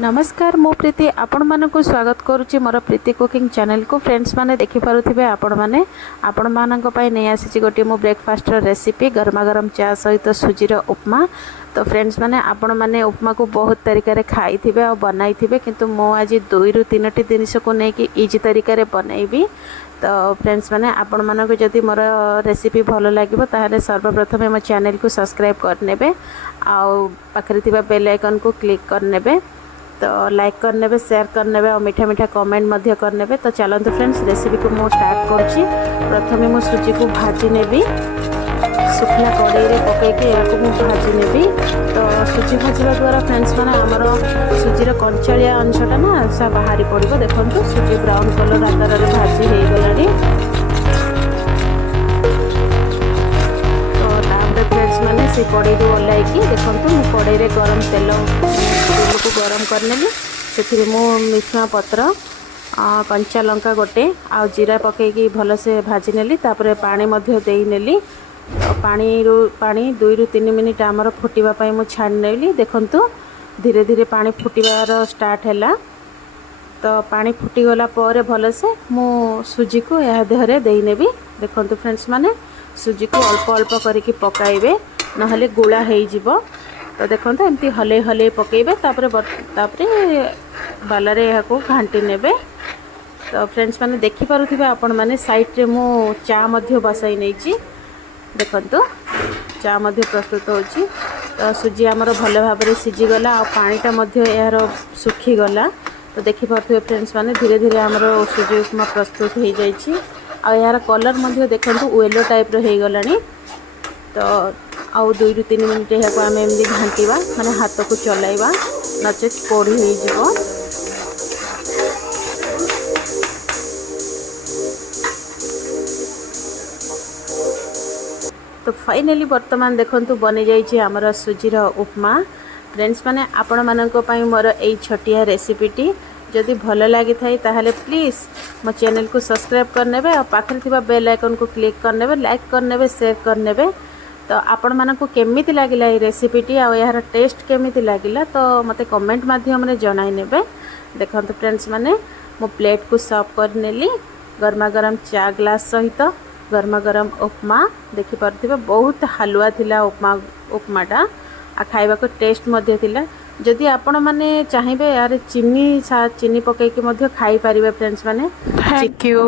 नमस्कार मो प्रीति आपण मानक स्वागत करुच्ची मोर प्रीति कुकिंग चैनल को। फ्रेंड्स माने देखि पारुथिबे आपण मानक पई नै आसी गोटे मो ब्रेकफास्ट रेसिपी गरमा गरम चा सहित सुजीर उपमा। तो फ्रेंड्स माने आपण माने उपमा को बहुत तरीका रे खाई थिबे और बनाई थिबे, किंतु मो आज 2 रु 3 टी जिनिस को नै कि इजी तरीका रे बनैबी। तो फ्रेंड्स माने आपण मानक जदि मोर रेसिपी भलो लागिबो ताहाले सर्वप्रथम मो चैनल को सब्सक्राइब कर नेबे आ पाखरे थिबा बेल आइकन को क्लिक कर नेबे, तो लाइक करने, शेयर करने और मीठा मीठा कमेंट मध्य करने। तो चलते फ्रेंड्स रेसिपी को मुझे स्टार्ट करुच्ची। प्रथम मु सुजी को भाजी नेबी, सुखला कड़ाई रे पकईके या भाजी नेबी। तो सुजी भाजवा द्वारा फ्रेंड्स मैंने आमर सुजीर कंचालिया अंशटा ना सा बाहरी पड़ो। देखो सुजी ब्राउन कलर आकार में भाजी हो गलानी। तो तापर फ्रेंड्स मैंने से कड़ाई ओल्लाइकी देखो मुझे कड़ाई रे गरम तेल को गरम करनेली। से मिठुआ पत्र, कंचा लंका गोटे आ जीरा पकईकी भलसे भाजी नेली। तापर पानी मध्य देई नेली। तो पानी 2 रु 3 मिनिट आमर फुटिबा पई मु छाड़ नेली। देखंतु धीरे धीरे पानी फुटिबार स्टार्ट हैला। तो पानी फुटी गला पर भलसे मु सुजी को या देहरे देई नेबी। देखंतु फ्रेंड्स माने सुजी को अल्प अल्प करके पकाइबे, नहले गुळा हेई जिवो। तो देखो एमती हले हले पकेबे, तापरे बालारे या को घांटी नेबे। तो फ्रेंड्स माने देखि पारुथिबे आपण माने साइड रे मु चा मध्य बसाई नेची। देखंतु चा मध्य प्रस्तुत होची। तो सुजी हमर भले भाबरे सिजी गला आ पानीटा मध्य यार सुखी गला। तो देखि पारुथिबे फ्रेंड्स माने धीरे धीरे हमर सुजी उपमा प्रस्तुत हो जाइछि। आ यार कलर मध्य देखंतु येलो टाइप रो हे गलानी। तो आउ 2 रु 3 मिनिट यहाँ आम एमती घांटा माने हाथ को चलाइबा, नचेत पोड़ी हो। तो फाइनली वर्तमान देखंतु बनी जाइए आमर सुजीर उपमा। फ्रेंड्स माने आपण मानक पई मोर एई छोटिया रेसिपीटी जदि भल लगी थाई ताहले प्लीज मो चैनल को सब्सक्राइब करने और पाखरे थिबा बेल आइकन को क्लिक करने, लाइक करने, शेयर करने। तो आपण मानक केमिति लागिला ये रेसिपीटी आ यार टेस्ट केमिति लागिला तो मते कमेंट माध्यम रे जणाई नेबे। देखंतु फ्रेंड्स माने मो प्लेट को सर्व कर नेली गरमा गरम चा ग्लास सहित गरमा गरम उपमा। देखि पारथिबे बहुत हलुआ थिला उपमाटा आ खाइबा को टेस्ट मध्य थिला। जदि आपण माने चाहिबे यार चीनी पकई के मध्य खाई पारिबे फ्रेंड्स माने। Thank you.